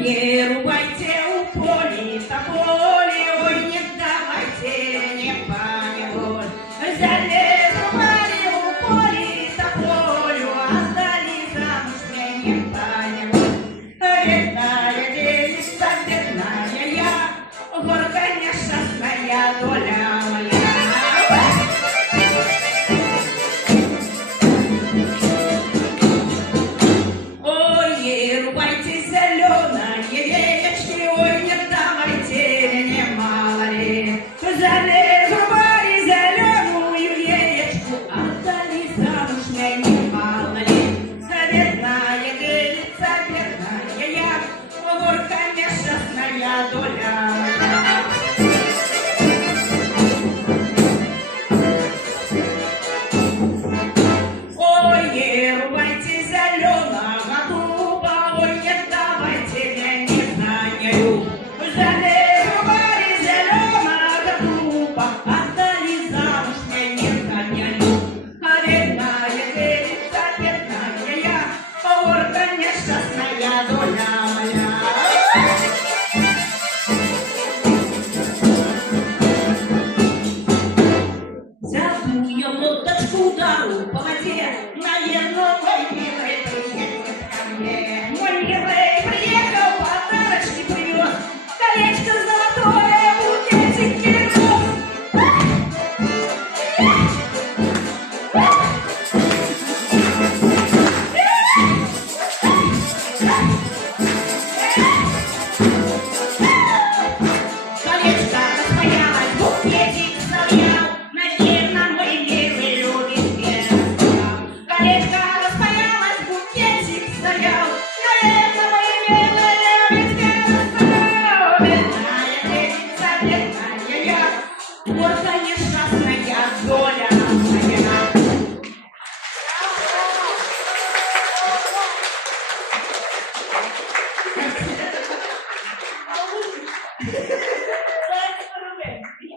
не рубайте у поля тополи, ой, не давайте мне поневоль. Взяли, рубали у поля тополю, отдали замуж мне не поневоль. Бедная девица, бедная я, горькая несчастная доля моя.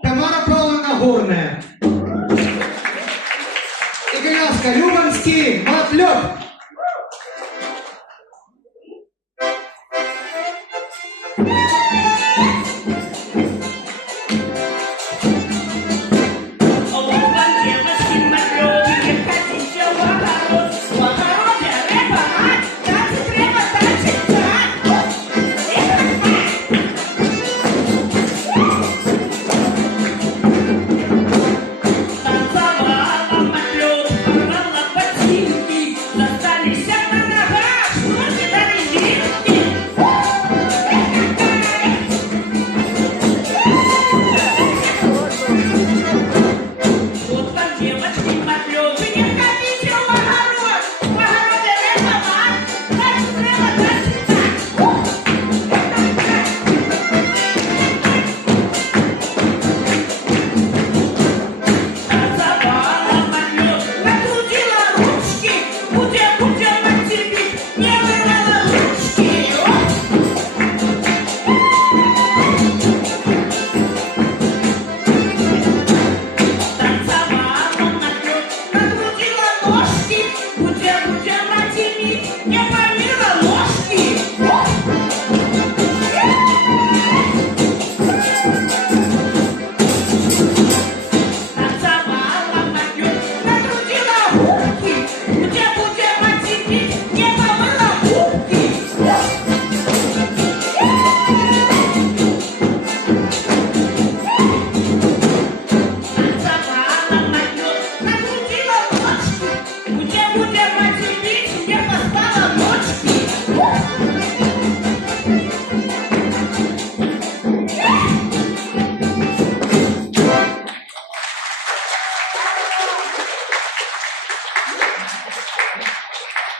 Тамара Павловна Горная. И коляска Любанский Матлёк.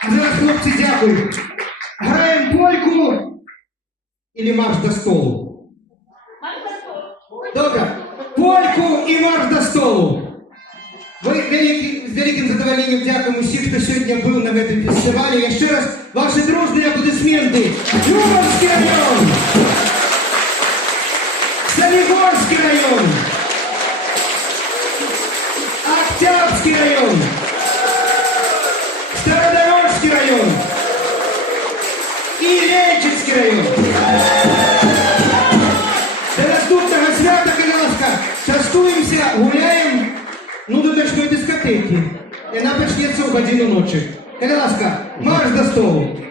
Зараз, хлопці, дякую. Граємо польку или марш до столу? Добре. Польку і марш до столу. З великим задоволенням дякуємо всім, хто сьогодні був на цьому фестивалі. І ще раз ваші дружні аплодисменти. Любанський район, Солігорський район, Октябрьский район, Стародорожский район и Ленчинский район. ночной дискотеки. И она почнется в 1 ночи. Будь ласка, марш до столу.